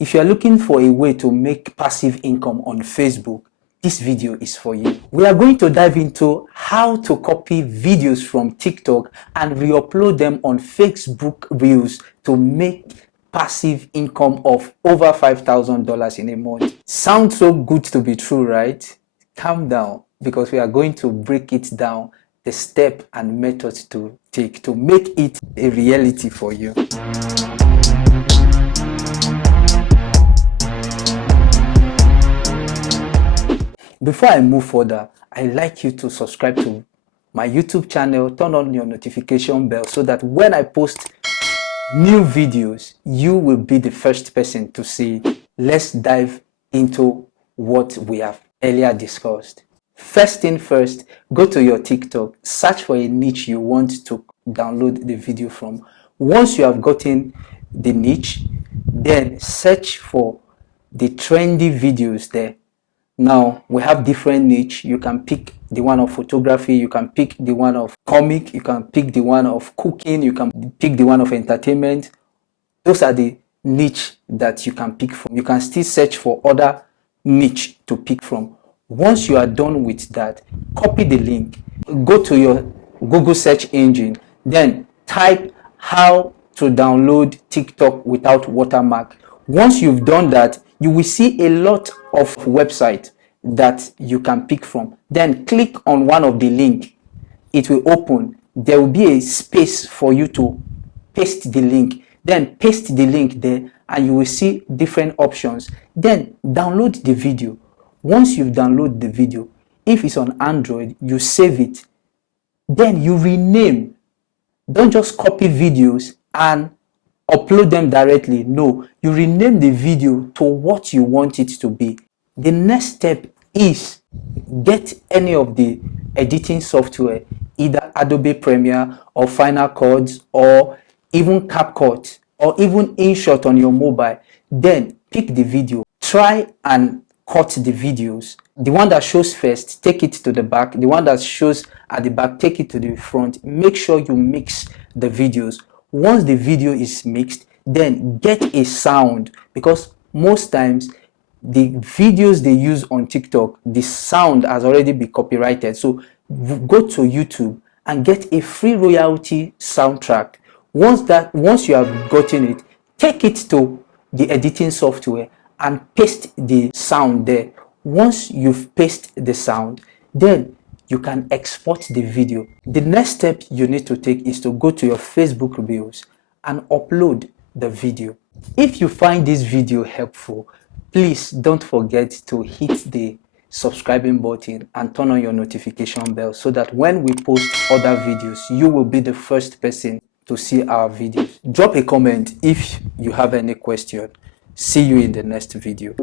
If you are looking for a way to make passive income on Facebook, this video is for you. We are going to dive into how to copy videos from TikTok and re-upload them on Facebook Reels to make passive income of over $5,000 in a month. Sounds so good to be true, right? Calm down, because we are going to break it down, the step and methods to take to make it a reality for you. Before I move further, I'd like you to subscribe to my YouTube channel, turn on your notification bell so that when I post new videos, you will be the first person to see it. Let's dive into what we have earlier discussed. First thing first, go to your TikTok, search for a niche you want to download the video from. Once you have gotten the niche, then search for the trendy videos there. Now, we have different niche. You can pick the one of photography, you can pick the one of comic, you can pick the one of cooking, you can pick the one of entertainment. Those are the niche that you can pick from. You can still search for other niche to pick from. Once you are done with that, copy the link, go to your Google search engine, then type how to download TikTok without watermark. Once you've done that, you will see a lot of websites that you can pick from. Then click on one of the link. It will open. There will be a space for you to paste the link. Then paste the link there and you will see different options. Then download the video. Once you've downloaded the video, if it's on Android, you save it. Then you rename. Don't just copy videos and upload them directly. No, you rename the video to what you want it to be. The next step is get any of the editing software, either Adobe Premiere or Final Cut or even CapCut or even InShot on your mobile. Then pick the video. Try and cut the videos. The one that shows first, take it to the back. The one that shows at the back, take it to the front. Make sure you mix the videos. Once the video is mixed, then get a sound, because most times the videos they use on TikTok, the sound has already been copyrighted. So go to YouTube and get a free royalty soundtrack. Once you have gotten it, take it to the editing software and paste the sound there. Once you've pasted the sound, then you can export the video. The next step you need to take is to go to your Facebook Reels and upload the video. If you find this video helpful, please don't forget to hit the subscribing button and turn on your notification bell so that when we post other videos, you will be the first person to see our videos. Drop a comment if you have any question. See you in the next video.